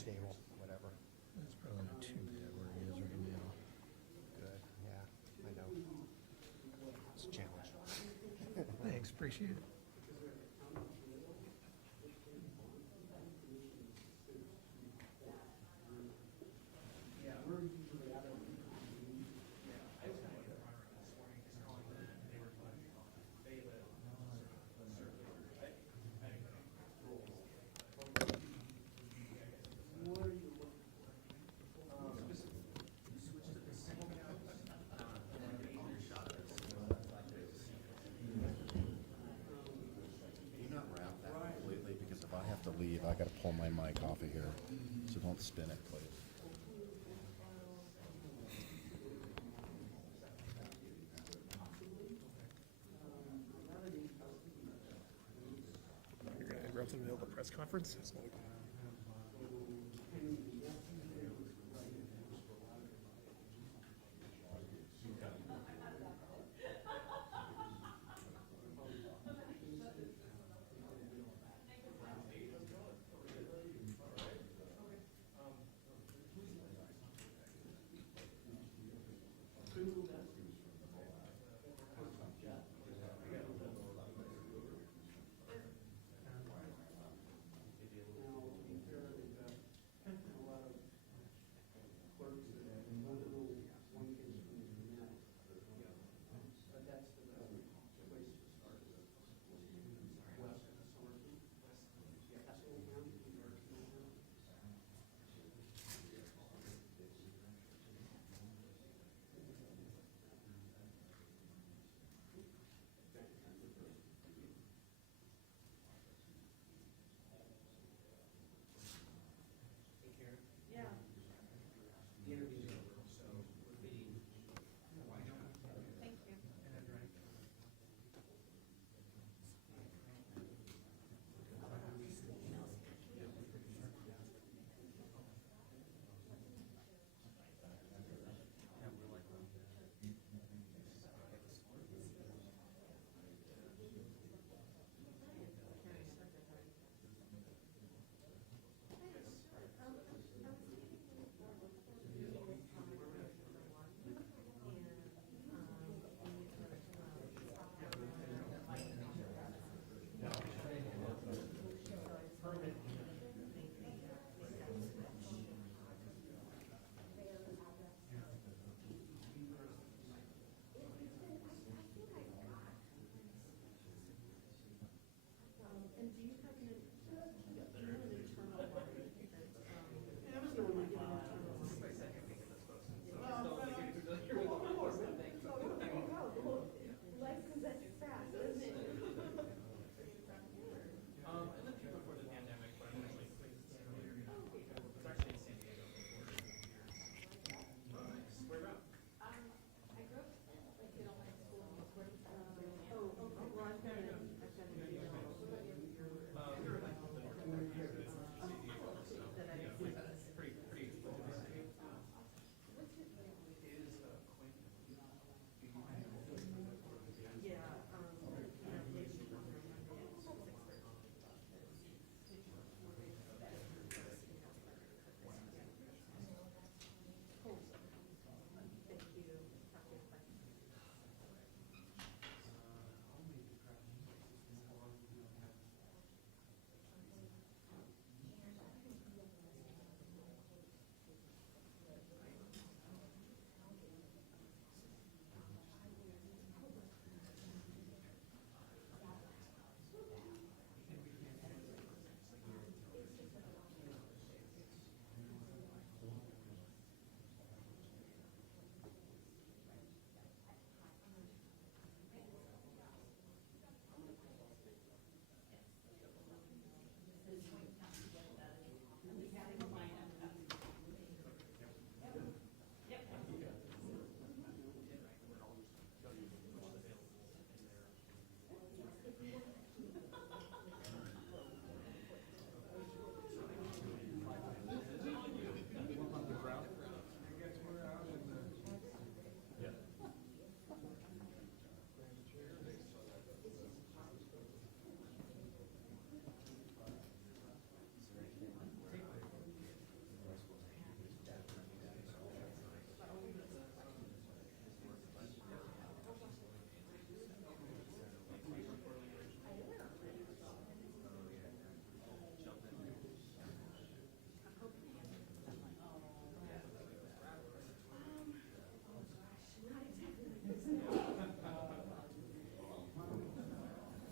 stable, whatever. That's probably not too bad where he is right now. Good, yeah, I know. It's a challenge. Thanks, appreciate it. Can you not wrap that completely? Because if I have to leave, I gotta pull my mic off of here. So don't spin it, please. You're gonna interrupt in the middle of a press conference?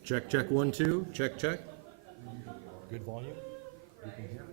Check, check, 1, 2, check, check. Good volume? You can hear?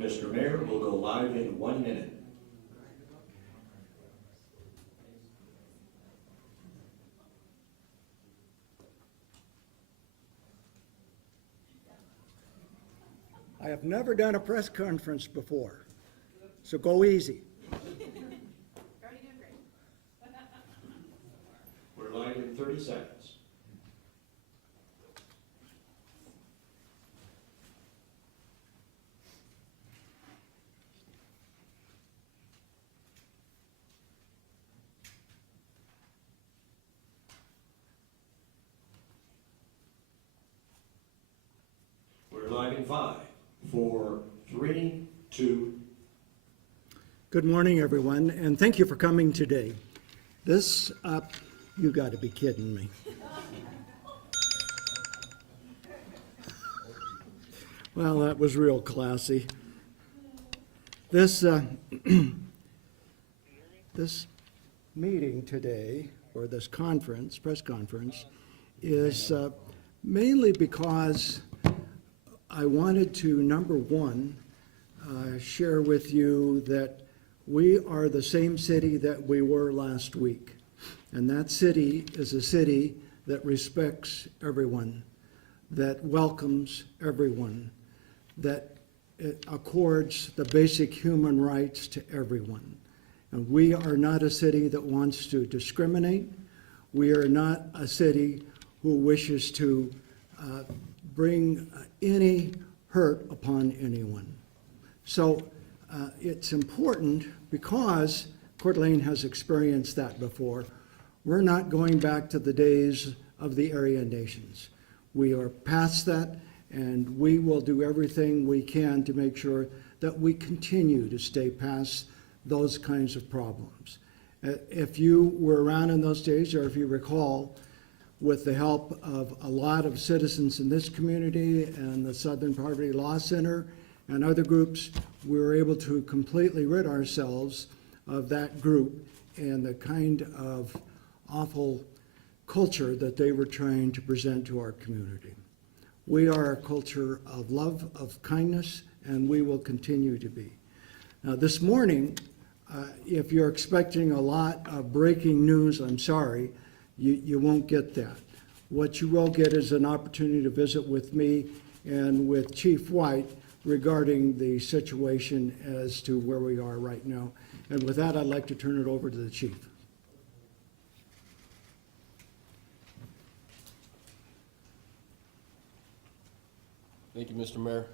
Mr. Mayor, will go live in 1 minute. I have never done a press conference before, so go easy. We're live in 30 seconds. We're live in 5, 4, 3, 2. Good morning, everyone, and thank you for coming today. This, you got to be kidding me. Well, that was real classy. This, this meeting today, or this conference, press conference, is mainly because I wanted to, number one, share with you that we are the same city that we were last week. And that city is a city that respects everyone, that welcomes everyone, that it accords the basic human rights to everyone. And we are not a city that wants to discriminate. We are not a city who wishes to bring any hurt upon anyone. So it's important, because Coeur d'Alene has experienced that before. We're not going back to the days of the Aryan nations. We are past that, and we will do everything we can to make sure that we continue to stay past those kinds of problems. If you were around in those days, or if you recall, with the help of a lot of citizens in this community and the Southern Poverty Law Center and other groups, we were able to completely rid ourselves of that group and the kind of awful culture that they were trying to present to our community. We are a culture of love, of kindness, and we will continue to be. Now, this morning, if you're expecting a lot of breaking news, I'm sorry, you won't get that. What you will get is an opportunity to visit with me and with Chief White regarding the situation as to where we are right now. And with that, I'd like to turn it over to the Chief. Thank you, Mr. Mayor.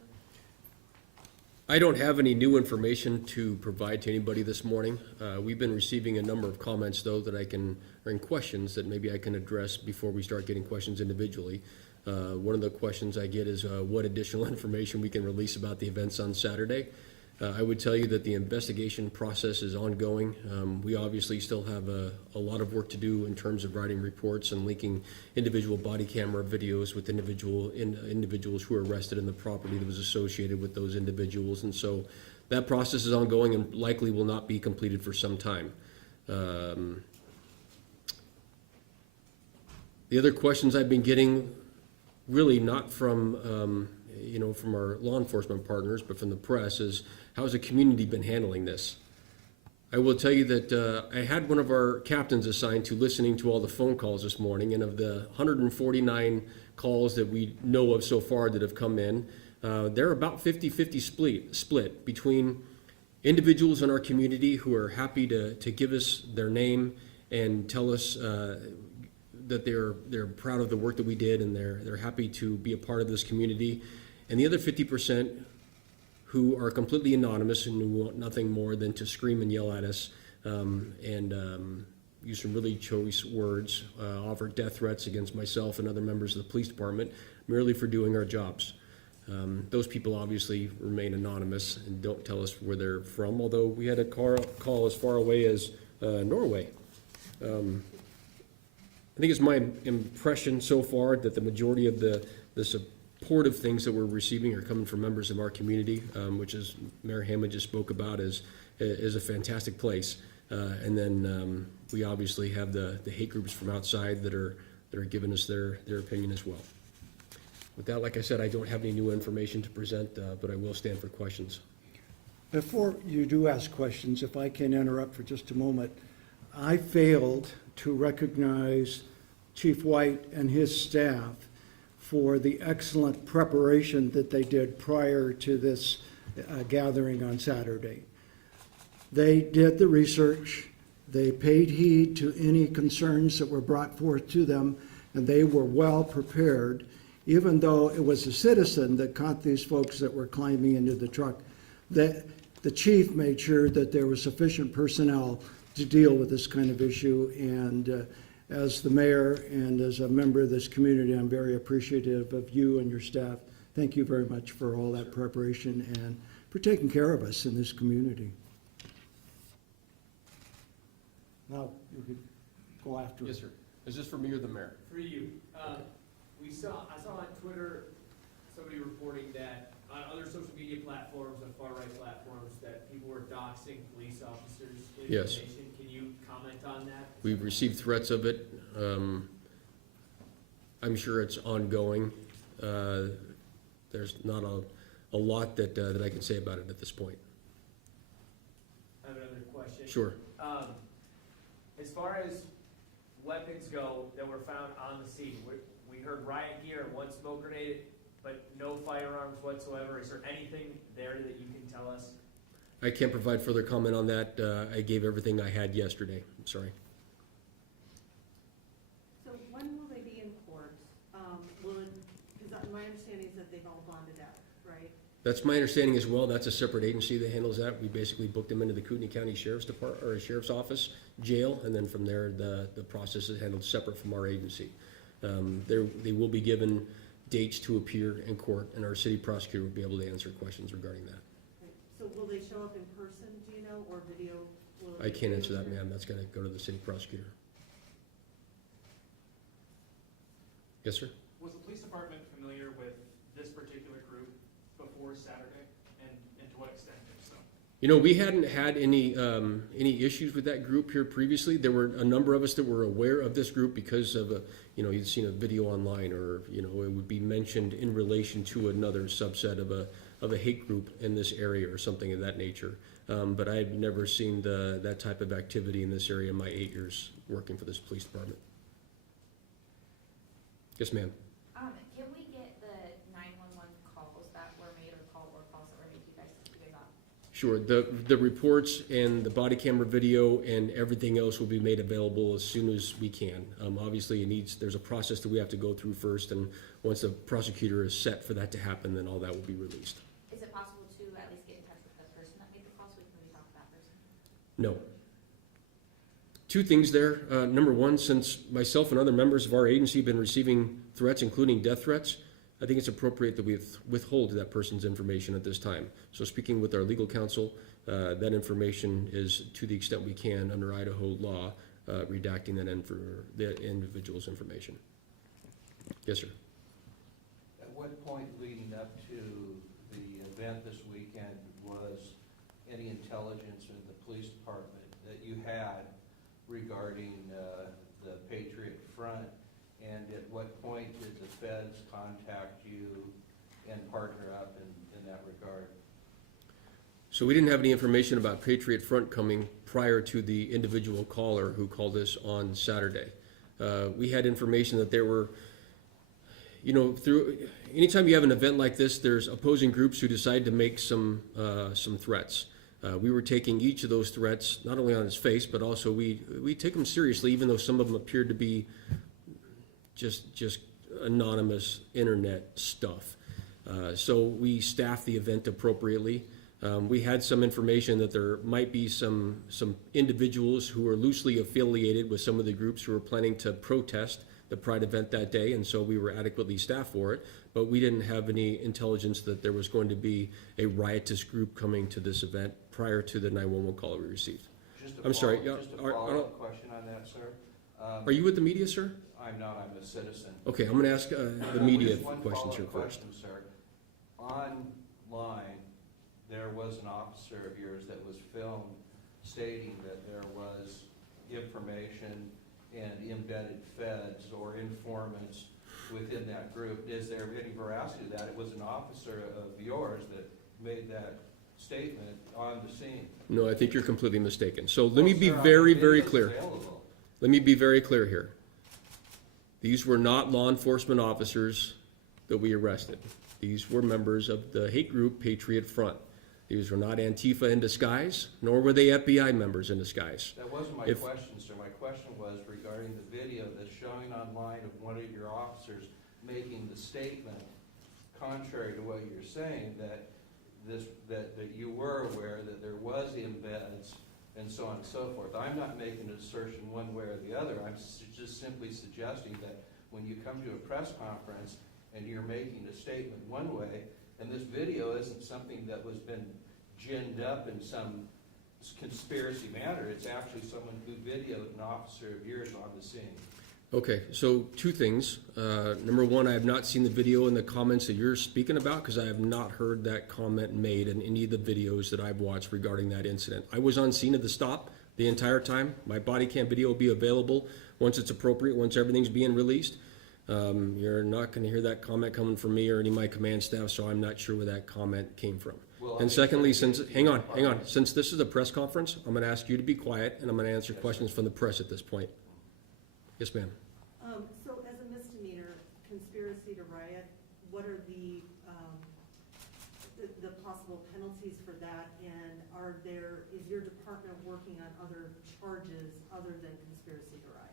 I don't have any new information to provide to anybody this morning. We've been receiving a number of comments, though, and questions that maybe I can address before we start getting questions individually. One of the questions I get is what additional information we can release about the events on Saturday. I would tell you that the investigation process is ongoing. We obviously still have a lot of work to do in terms of writing reports and linking individual body camera videos with individuals who were arrested in the property that was associated with those individuals. And so that process is ongoing and likely will not be completed for some time. The other questions I've been getting, really not from from our law enforcement partners, but from the press, is how has the community been handling this? I will tell you that I had one of our captains assigned to listening to all the phone calls this morning, and of the 149 calls that we know of so far that have come in, they're about 50-50 split between individuals in our community who are happy to give us their name and tell us that they're proud of the work that we did, and they're happy to be a part of this community, and the other 50% who are completely anonymous and who want nothing more than to scream and yell at us and use some really choice words, offer death threats against myself and other members of the police department merely for doing our jobs. Those people obviously remain anonymous and don't tell us where they're from, although we had a call as far away as Norway. I think it's my impression so far that the majority of the supportive things that we're receiving are coming from members of our community, which, as Mayor Hammond just spoke about, is a fantastic place. And then we obviously have the hate groups from outside that are giving us their opinion as well. With that, like I said, I don't have any new information to present, but I will stand for questions. Before you do ask questions, if I can interrupt for just a moment, I failed to recognize Chief White and his staff for the excellent preparation that they did prior to this gathering on Saturday. They did the research, they paid heed to any concerns that were brought forth to them, and they were well prepared, even though it was a citizen that caught these folks that were climbing into the truck. The chief made sure that there was sufficient personnel to deal with this kind of issue, and as the mayor and as a member of this community, I'm very appreciative of you and your staff. Thank you very much for all that preparation and for taking care of us in this community. Now, you could go after. Yes, sir. Is this for me or the mayor? For you. I saw on Twitter somebody reporting that on other social media platforms, on far-right platforms, that people were doxing police officers' Yes. information. Can you comment on that? We've received threats of it. I'm sure it's ongoing. There's not a lot that I can say about it at this point. I have another question. Sure. As far as weapons go that were found on the scene? We heard riot gear and one smoke grenade, but no firearms whatsoever. Is there anything there that you can tell us? I can't provide further comment on that. I gave everything I had yesterday. I'm sorry. So when will they be in court? Because my understanding is that they've all gone to death, right? That's my understanding as well. That's a separate agency that handles that. We basically booked them into the Kootenai County Sheriff's Department, or Sheriff's Office, jail, and then from there, the process is handled separate from our agency. They will be given dates to appear in court, and our city prosecutor will be able to answer questions regarding that. So will they show up in person, do you know, or video? I can't answer that, ma'am. That's gonna go to the city prosecutor. Yes, sir? Was the police department familiar with this particular group before Saturday, and to what extent, if so? You know, we hadn't had any issues with that group here previously. There were a number of us that were aware of this group because of you'd seen a video online, or, it would be mentioned in relation to another subset of a hate group in this area or something of that nature. But I had never seen that type of activity in this area in my 8 years working for this police department. Yes, ma'am. Can we get the 911 calls that were made, or calls that were made to you guys to figure that? Sure. The reports and the body camera video and everything else will be made available as soon as we can. Obviously, there's a process that we have to go through first, and once the prosecutor is set for that to happen, then all that will be released. Is it possible to at least get in touch with the person that made the call so we can maybe talk to that person? No. Two things there. Number one, since myself and other members of our agency have been receiving threats, including death threats, I think it's appropriate that we withhold that person's information at this time. So speaking with our legal counsel, that information is, to the extent we can, under Idaho law, redacting that individual's information. Yes, sir. At what point leading up to the event this weekend was any intelligence in the police department that you had regarding the Patriot Front? And at what point did the feds contact you and partner up in that regard? So we didn't have any information about Patriot Front coming prior to the individual caller who called us on Saturday. We had information that there were, anytime you have an event like this, there's opposing groups who decide to make some threats. We were taking each of those threats, not only on its face, but also we take them seriously, even though some of them appeared to be just anonymous internet stuff. So we staffed the event appropriately. We had some information that there might be some individuals who are loosely affiliated with some of the groups who are planning to protest the Pride event that day, and so we were adequately staffed for it. But we didn't have any intelligence that there was going to be a riotous group coming to this event prior to the 911 call that we received. Just I'm sorry. Just a follow-up question on that, sir. Are you with the media, sir? I'm not. I'm a citizen. Okay, I'm going to ask the media Just one questions here follow-up first. question, sir. Online, there was an officer of yours that was filmed stating that there was information and embedded feds or informants within that group. Is there any veracity to that? It was an officer of yours that made that statement on the scene. No, I think you're completely mistaken. So let me be very, very clear. Let me be very clear here. These were not law enforcement officers that we arrested. These were members of the hate group Patriot Front. These were not Antifa in disguise, nor were they FBI members in disguise. That wasn't my question, sir. My question was regarding the video that's showing online of one of your officers making the statement, contrary to what you're saying, that you were aware that there was embeds and so on and so forth. I'm not making an assertion one way or the other. I'm just simply suggesting that when you come to a press conference and you're making a statement one way, and this video isn't something that was been ginned up in some conspiracy manner. It's actually someone who videoed an officer of yours on the scene. Okay, so two things. Number one, I have not seen the video and the comments that you're speaking about because I have not heard that comment made in any of the videos that I've watched regarding that incident. I was on scene at the stop the entire time. My body cam video will be available once it's appropriate, once everything's being released. You're not going to hear that comment coming from me or any of my command staff, so I'm not sure where that comment came from. Well, and secondly, hang on, since this is a press conference, I'm going to ask you to be quiet and I'm going to answer questions from the press at this point. Yes, ma'am. So as a misdemeanor, conspiracy to riot, what are the possible penalties for that? And is your department working on other charges other than conspiracy to riot?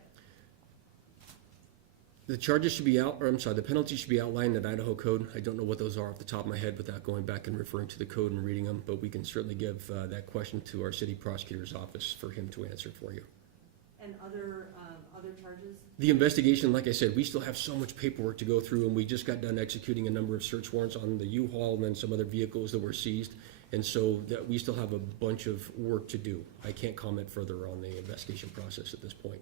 The charges should be the penalties should be outlined in Idaho code. I don't know what those are off the top of my head without going back and referring to the code and reading them, but we can certainly give that question to our city prosecutor's office for him to answer for you. And other charges? The investigation, like I said, we still have so much paperwork to go through, and we just got done executing a number of search warrants on the U-Haul and then some other vehicles that were seized, and so that we still have a bunch of work to do. I can't comment further on the investigation process at this point.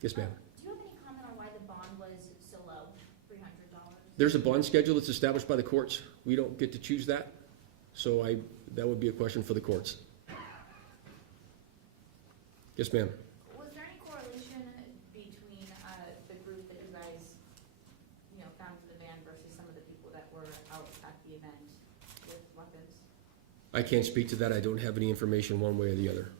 Yes, ma'am. Do you have any comment on why the bond was so low, $300? There's a bond schedule that's established by the courts. We don't get to choose that, so that would be a question for the courts. Yes, ma'am. Was there any correlation between the group that you guys, found in the van versus some of the people that were out at the event with weapons? I can't speak to that. I don't have any information one way or the other.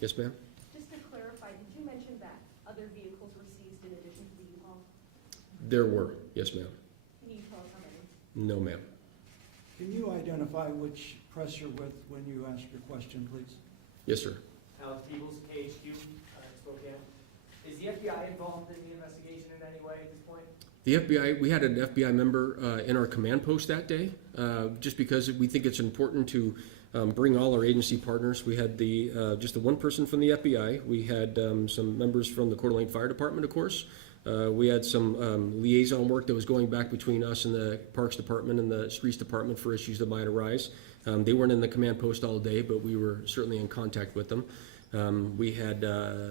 Yes, ma'am? Just to clarify, did you mention that other vehicles were seized in addition to the U-Haul? There were. Yes, ma'am. Can you tell us how many? No, ma'am. Can you identify which press you're with when you ask your question, please? Yes, sir. Alex Peebles, KHQ, Spokane. Is the FBI involved in the investigation in any way at this point? The FBI, we had an FBI member in our command post that day, just because we think it's important to bring all our agency partners. We had just the one person from the FBI. We had some members from the Coeur d'Alene Fire Department, of course. We had some liaison work that was going back between us and the Parks Department and the Streets Department for issues that might arise. They weren't in the command post all day, but we were certainly in contact with them. We had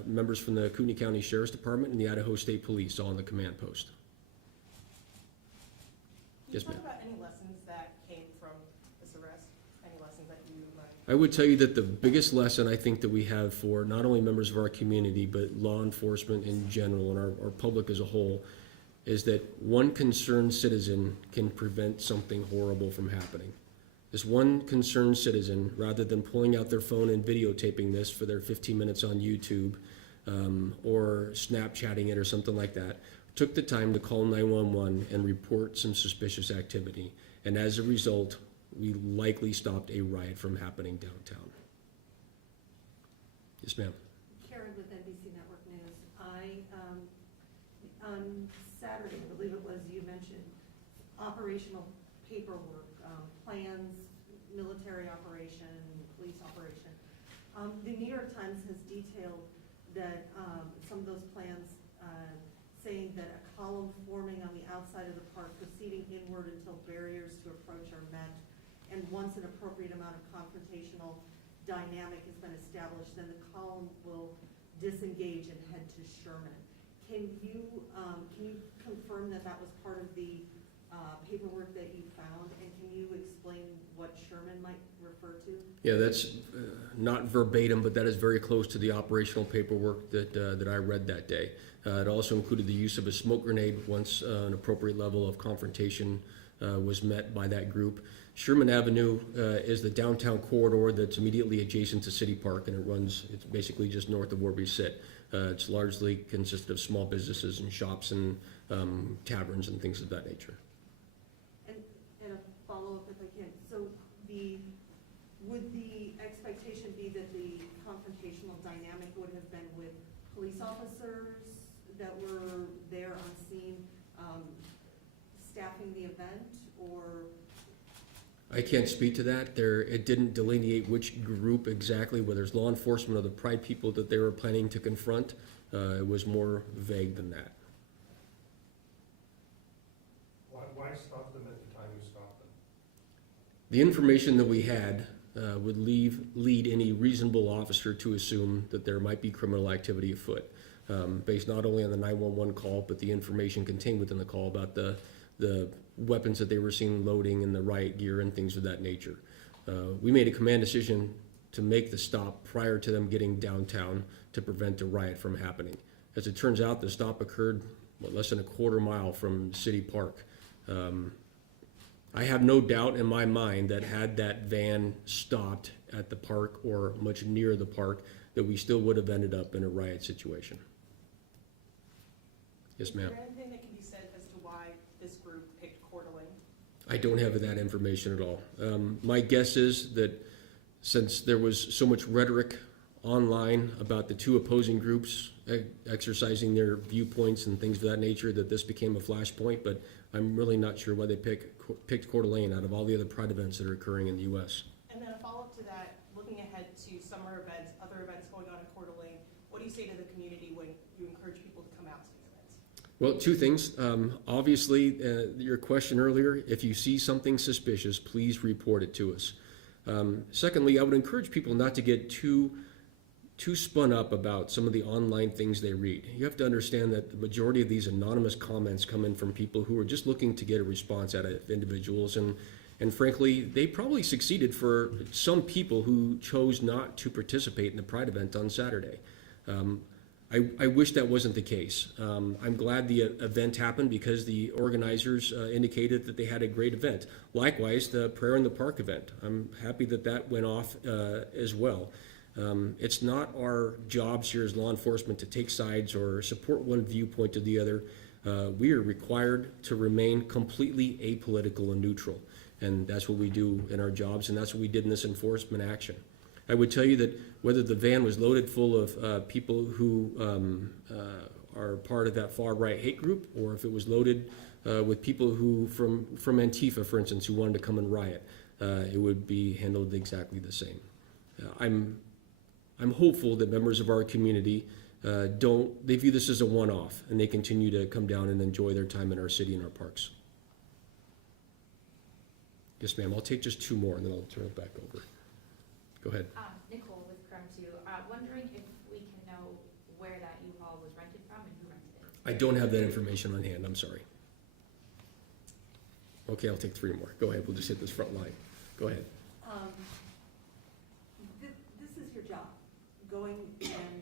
members from the Kootenai County Sheriff's Department and the Idaho State Police all in the command post. Yes, ma'am. Can you talk about any lessons that came from this arrest? Any lessons that you might? I would tell you that the biggest lesson I think that we have for not only members of our community, but law enforcement in general and our public as a whole, is that one concerned citizen can prevent something horrible from happening. This one concerned citizen, rather than pulling out their phone and videotaping this for their 15 minutes on YouTube or Snapchatting it or something like that, took the time to call 911 and report some suspicious activity. And as a result, we likely stopped a riot from happening downtown. Yes, ma'am. Karen with NBC Network News. On Saturday, I believe it was, you mentioned operational paperwork, plans, military operation, police operation. The New York Times has detailed that some of those plans saying that a column forming on the outside of the park proceeding inward until barriers to approach are met, and once an appropriate amount of confrontational dynamic has been established, then the column will disengage and head to Sherman. Can you confirm that that was part of the paperwork that you found, and can you explain what Sherman might refer to? Yeah, that's not verbatim, but that is very close to the operational paperwork that I read that day. It also included the use of a smoke grenade once an appropriate level of confrontation was met by that group. Sherman Avenue is the downtown corridor that's immediately adjacent to City Park, and it's basically just north of where we sit. It's largely consisted of small businesses and shops and taverns and things of that nature. And a follow-up if I can. So would the expectation be that the confrontational dynamic would have been with police officers that were there on scene staffing the event, or? I can't speak to that. It didn't delineate which group exactly, whether it's law enforcement or the Pride people that they were planning to confront. It was more vague than that. Why stop them at the time you stopped them? The information that we had would lead any reasonable officer to assume that there might be criminal activity afoot, based not only on the 911 call, but the information contained within the call about the weapons that they were seen loading and the riot gear and things of that nature. We made a command decision to make the stop prior to them getting downtown to prevent a riot from happening. As it turns out, the stop occurred less than a quarter mile from City Park. I have no doubt in my mind that had that van stopped at the park or much near the park, that we still would have ended up in a riot situation. Yes, ma'am. Is there anything that can be said as to why this group picked Coeur d'Alene? I don't have that information at all. My guess is that since there was so much rhetoric online about the two opposing groups exercising their viewpoints and things of that nature, that this became a flashpoint, but I'm really not sure why they picked Coeur d'Alene out of all the other Pride events that are occurring in the U.S. And then a follow-up to that, looking ahead to summer events, other events going on in Coeur d'Alene, what do you say to the community when you encourage people to come out to these events? Well, two things. Obviously, your question earlier, if you see something suspicious, please report it to us. Secondly, I would encourage people not to get too spun up about some of the online things they read. You have to understand that the majority of these anonymous comments come in from people who are just looking to get a response out of individuals, and frankly, they probably succeeded for some people who chose not to participate in the Pride event on Saturday. I wish that wasn't the case. I'm glad the event happened because the organizers indicated that they had a great event. Likewise, the Prayer in the Park event. I'm happy that that went off as well. It's not our jobs here as law enforcement to take sides or support one viewpoint or the other. We are required to remain completely apolitical and neutral. And that's what we do in our jobs, and that's what we did in this enforcement action. I would tell you that whether the van was loaded full of people who are part of that far-right hate group, or if it was loaded with people who, from Antifa, for instance, who wanted to come and riot, it would be handled exactly the same. I'm hopeful that members of our community they view this as a one-off, and they continue to come down and enjoy their time in our city and our parks. Yes, ma'am. I'll take just two more, and then I'll turn it back over. Go ahead. Nicole with KREM 2. Wondering if we can know where that U-Haul was rented from and who rented it. I don't have that information on hand. I'm sorry. Okay, I'll take three more. Go ahead. We'll just hit this front line. Go ahead. This is your job, going and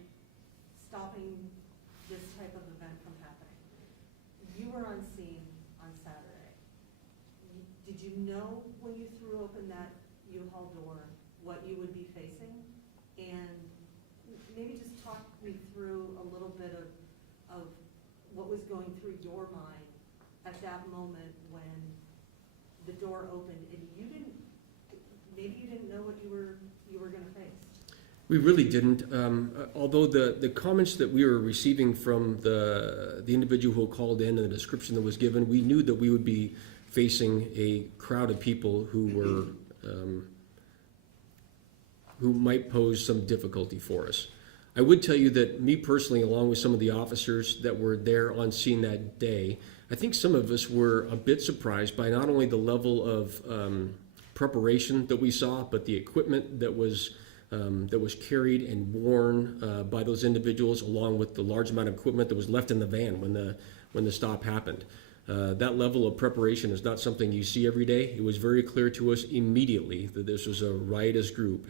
stopping this type of event from happening. You were on scene on Saturday. Did you know when you threw open that U-Haul door what you would be facing? And maybe just talk me through a little bit of what was going through your mind at that moment when the door opened and maybe you didn't know what you were going to face. We really didn't. Although the comments that we were receiving from the individual who called in and the description that was given, we knew that we would be facing a crowd of people who were who might pose some difficulty for us. I would tell you that me personally, along with some of the officers that were there on scene that day, I think some of us were a bit surprised by not only the level of preparation that we saw, but the equipment that was carried and worn by those individuals, along with the large amount of equipment that was left in the van when the stop happened. That level of preparation is not something you see every day. It was very clear to us immediately that this was a riotous group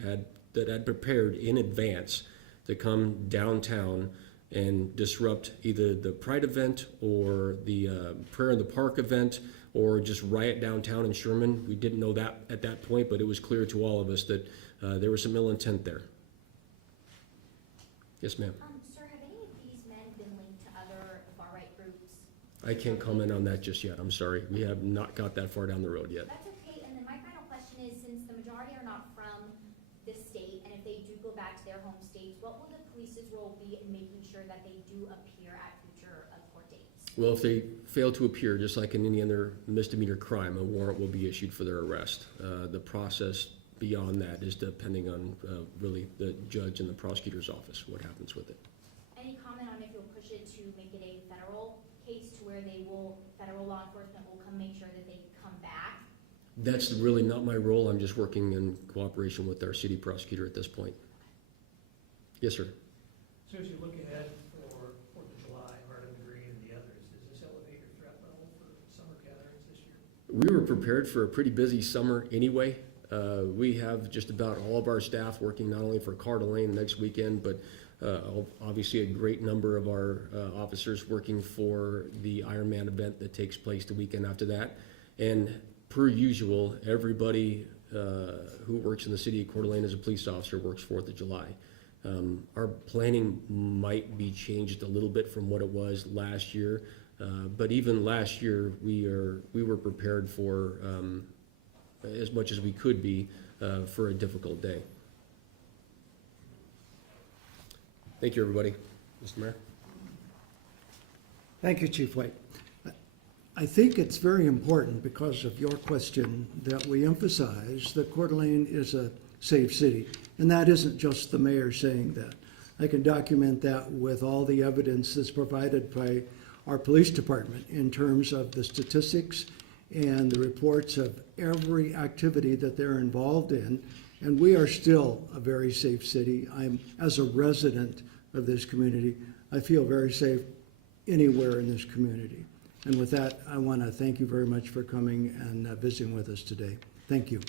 that had prepared in advance to come downtown and disrupt either the Pride event or the Prayer in the Park event, or just riot downtown in Sherman. We didn't know that at that point, but it was clear to all of us that there was some ill intent there. Yes, ma'am. Sir, have any of these men been linked to other far-right groups? I can't comment on that just yet. I'm sorry. We have not got that far down the road yet. That's okay. And then my final question is, since the majority are not from this state, and if they do go back to their home states, what will the police's role be in making sure that they do appear at future court dates? Well, if they fail to appear, just like in any other misdemeanor crime, a warrant will be issued for their arrest. The process beyond that is depending on really the judge and the prosecutor's office, what happens with it. Any comment on if you'll push it to make it a federal case to where federal law enforcement will come make sure that they come back? That's really not my role. I'm just working in cooperation with our city prosecutor at this point. Yes, sir. So as you look ahead for 4th of July, Heart of the Green, and the others, does this elevate your threat level for summer gatherings this year? We were prepared for a pretty busy summer anyway. We have just about all of our staff working not only for Coeur d'Alene next weekend, but obviously a great number of our officers working for the Ironman event that takes place the weekend after that. And per usual, everybody who works in the city of Coeur d'Alene as a police officer works 4th of July. Our planning might be changed a little bit from what it was last year, but even last year, we were prepared for as much as we could be for a difficult day. Thank you, everybody. Mr. Mayor? Thank you, Chief White. I think it's very important, because of your question, that we emphasize that Coeur d'Alene is a safe city. And that isn't just the mayor saying that. I can document that with all the evidence that's provided by our police department in terms of the statistics and the reports of every activity that they're involved in. And we are still a very safe city. As a resident of this community, I feel very safe anywhere in this community. And with that, I want to thank you very much for coming and visiting with us today. Thank you.